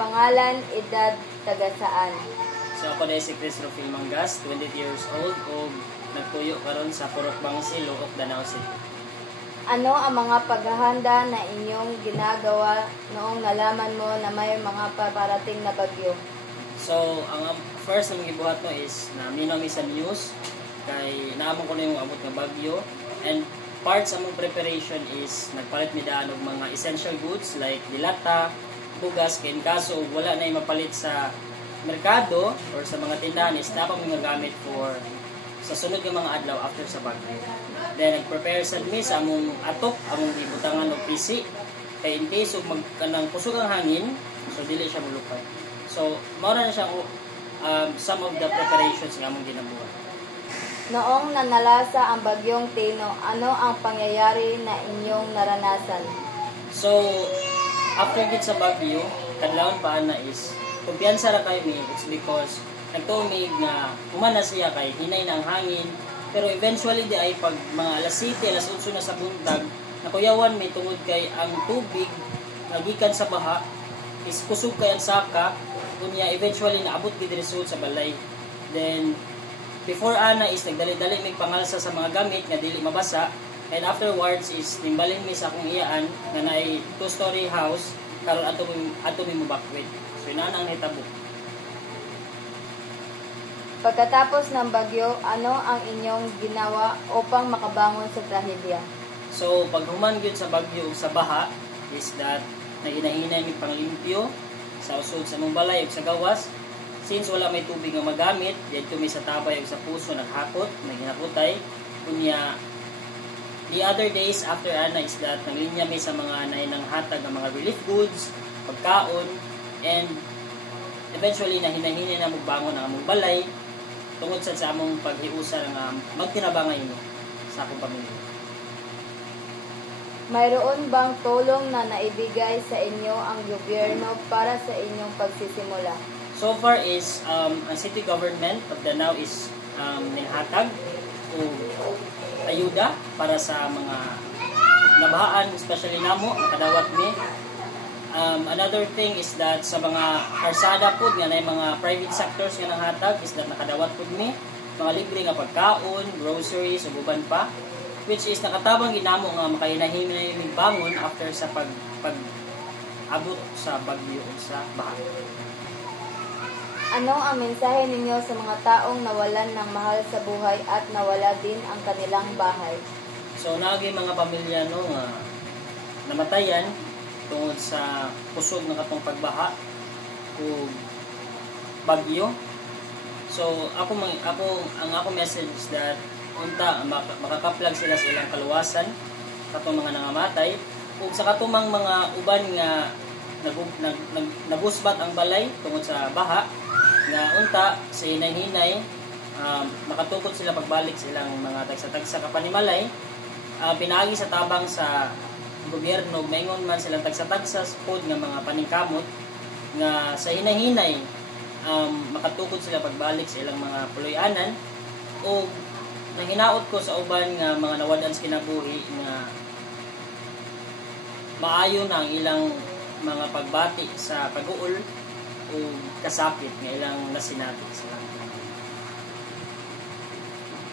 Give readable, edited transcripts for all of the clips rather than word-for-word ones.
pangalan, edad, tagasaan. So ako dahil si Chris Rufil Mangas, 20 years old o nagpuyo karon sa Purok Bangsil, Look, Danao City. Ano ang mga paghahanda na inyong ginagawa noong nalaman mo na may mga paparating na bagyo? So, ang first na mga ibuhat no is na minami sa news kay naamon ko na yung abot nga bagyo, and part sa mong preparation is nagpalit mi daan og mga essential goods like dilata, bugas, kay in kaso wala na mapalit sa merkado or sa mga tindahan is dapat mga gamit for sa sunod nga mga adlaw after sa bagyo. Then nag-prepare sad mi sa among atok, among gibutangan og PC kay in case ug magkanang kusog ang hangin, so dili siya mulupad. So mao na siya some of the preparations nga among ginabuhat. Noong nanalasa ang bagyong Tino, ano ang pangyayari na inyong naranasan? So after gid sa bagyo, kadlawon pa na is kumpiyansa ra kay mi, it's because nagtumig nga humana siya kay hinay na ang hangin. Pero eventually di ay pag mga alas 7, alas 8 na sa buntag, nakuyawan may tungod kay ang tubig nagikan sa baha is kusog kay ang saka, kunya eventually naabot gid result sa balay. Then before ana is nagdali-dali mig pangalsa sa mga gamit nga dili mabasa, and afterwards is nimbalin mi sa akong iyaan nga naay 2-story house karon ato mi mobakwit. So ina ang hitabo. Pagkatapos ng bagyo, ano ang inyong ginawa upang makabangon sa trahedya? So, pag human gyud sa bagyo ug sa baha, is that naginahinay mi panglimpyo sa usod sa mong balay ug sa gawas. Since wala may tubig nga magamit, dito mi sa tabay ug sa puso naghakot, naghinakutay. Kunya, the other days after ana is that nanglinya mi sa mga anay ng hatag ng mga relief goods, pagkaon, and eventually nahinahinay na magbangon ang among balay tungod sa among paghiusa nga magtinabangay mo sa akong pamilya. Mayroon bang tulong na naibigay sa inyo ang gobyerno para sa inyong pagsisimula? So far is ang city government of Danao is ninghatag o ayuda para sa mga nabahaan, especially namo nakadawat mi. Another thing is that sa mga karsada po nga na mga private sectors nga nanghatag is that nakadawat po mi mga libre nga pagkaon, groceries, ug uban pa, which is nakatabang ginamo nga makahinahinay ning bangon after sa pag abot sa bagyo o sa baha. Ano ang mensahe ninyo sa mga taong nawalan ng mahal sa buhay at nawala din ang kanilang bahay? So naagi mga pamilya no nga namatayan tungod sa kusog ng katong pagbaha o bagyo. So ang ako message is that unta makakaplag sila sa ilang kaluwasan katong mga nangamatay ug sa katumang mga uban nga nagusbat ang balay tungod sa baha nga unta sa hinay-hinay makatukod sila pagbalik sa ilang mga tagsa-tagsa kapanimalay. Pinaagi sa tabang sa gobyerno, maingon man silang tagsa-tagsa pod nga mga paningkamot nga sa hinahinay makatukod sila pagbalik sa ilang mga puloy-anan, o nanginaot ko sa uban nga mga nawadan sa kinabuhi nga maayo na ang ilang mga pagbati sa pag-uol o kasapit nga ilang nasinati sa langit.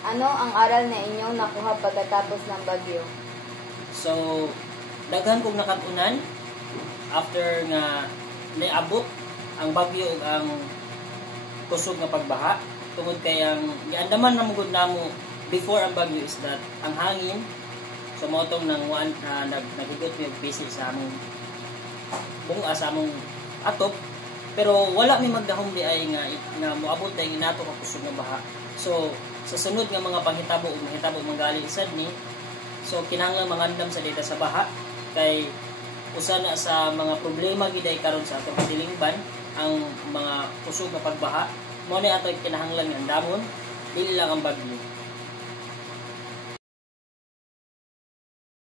Ano ang aral na inyong nakuha pagkatapos ng bagyo? So daghan kong nakatunan after nga niabot ang bagyo ug ang kusog nga pagbaha tungod kay ang giandaman na mugod namo before ang bagyo is that ang hangin so mao tong naghigot mi og busy sa among sa among atop, pero wala mi magdahom di ay nga moabot ay nato ka kusog nga baha. So sa sunod nga mga panghitabo ug mahitabo manggali sad ni, so kinahanglan mangandam sa data sa baha kay usa na sa mga problema giday karon sa atong kadilingban ang mga kusog nga pagbaha. Mao ni ato kinahanglan nga andamon dili lang ang bagyo.